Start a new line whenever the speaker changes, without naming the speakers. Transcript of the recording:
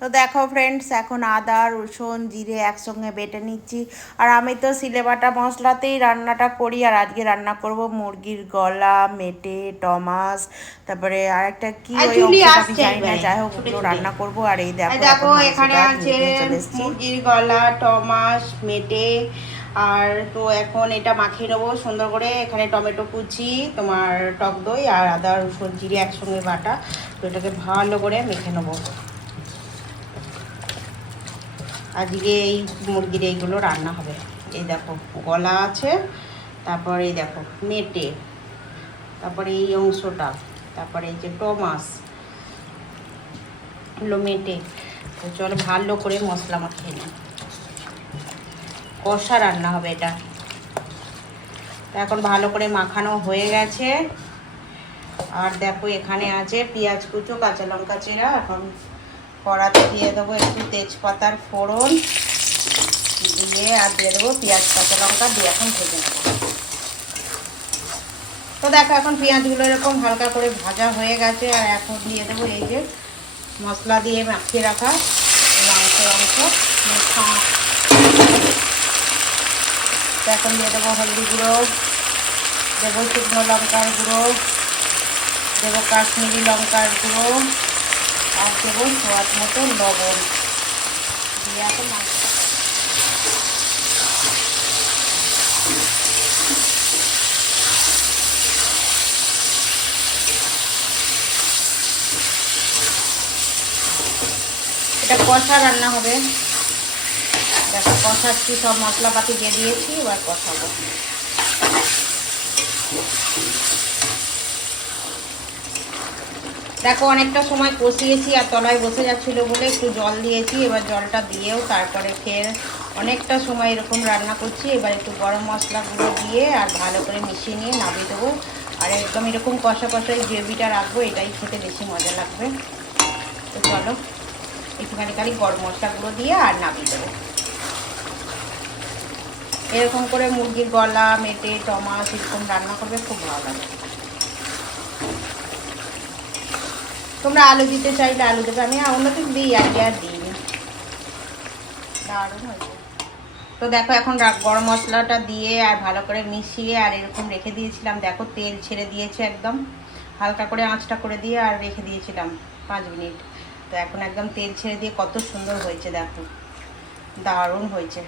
তো দেখো ফ্রেন্ডস এখন আদা রসুন জিরে একসঙ্গে বেটে নিচ্ছি। আর আমি তো সিলেবাটা মশলাতেই রান্নাটা করি আর আজকে রান্না করব মুরগির গলা মেটে টমাস তারপরে আরেকটা কি
আর
ওই
চুলি
অংশটা জানি না যাই হোক ওগুলো রান্না করব আর এই দেখো
দেখো
এখানে
আছে মুরগির গলা টমাস মেটে আর তো এখন এটা মাখিয়ে নেব সুন্দর করে। এখানে টমেটো কুচি তোমার টক দই আর আদা রসুন জিরে একসঙ্গে বাটা। তো এটাকে ভালো করে মেখে নেব। আজকে এই মুরগির এইগুলো রান্না হবে। এই দেখো, গলা আছে, তারপরে এই দেখো, মেটে, তারপরে এই অংশটা, তারপরে এই যে টমাস মেটে। তো চলো ভালো করে মশলা মাখিয়ে নিই। কষা রান্না হবে এটা। তো এখন ভালো করে মাখানো হয়ে গেছে। আর দেখো এখানে আছে পেঁয়াজ কুচো, কাঁচা লঙ্কা চেরা, এখন কড়াতে দিয়ে দেবো একটু তেজপাতার ফোড়ন দিয়ে আর দিয়ে দেবো পেঁয়াজ, কাঁচা লঙ্কা দিয়ে এখন ভেজে নেব। তো দেখো এখন পেঁয়াজগুলো এরকম হালকা করে ভাজা হয়ে গেছে, আর এখন দিয়ে দেবো এই যে মশলা দিয়ে মাখিয়ে রাখা মাংসের অংশ এখন দিয়ে দেবো হলদি গুঁড়ো, দেবো শুকনো লঙ্কার গুঁড়ো, দেবো কাশ্মীরি লঙ্কার গুঁড়ো। আর দেবো স্বাদ মতো লবণ। দিয়ে এটা কষা রান্না হবে। দেখো, কষাচ্ছি, সব মশলাপাতি দিয়ে দিয়েছি, এবার কষাবো। দেখো, অনেকটা সময় কষিয়েছি আর তলায় বসে যাচ্ছিল বলে একটু জল দিয়েছি। এবার জলটা দিয়েও তারপরে ফের অনেকটা সময় এরকম রান্না করছি। এবার একটু গরম মশলাগুলো দিয়ে আর ভালো করে মিশিয়ে নিয়ে নামিয়ে দেবো। আর একদম এরকম কষা কষাই গ্রেভিটা রাখব, এটাই খেতে বেশি মজা লাগবে। তো চলো, একটুখানি খালি গরম মশলাগুলো দিয়ে আর নামিয়ে দেবো। এরকম করে মুরগির গলা, মেটে, টমাস এরকম রান্না করবে, খুব ভালো লাগে। তোমরা আলু দিতে চাইলে আলু দেবে। আমি অন্যদিন দিই আজকে আর দিইনি দারুণ হয়েছে। তো দেখো এখন গরম মশলাটা দিয়ে আর ভালো করে মিশিয়ে আর এরকম রেখে দিয়েছিলাম। দেখো তেল ছেড়ে দিয়েছে একদম। হালকা করে আঁচটা করে দিয়ে আর রেখে দিয়েছিলাম পাঁচ মিনিট। তো এখন একদম তেল ছেড়ে দিয়ে কত সুন্দর হয়েছে, দেখো। দারুণ হয়েছে।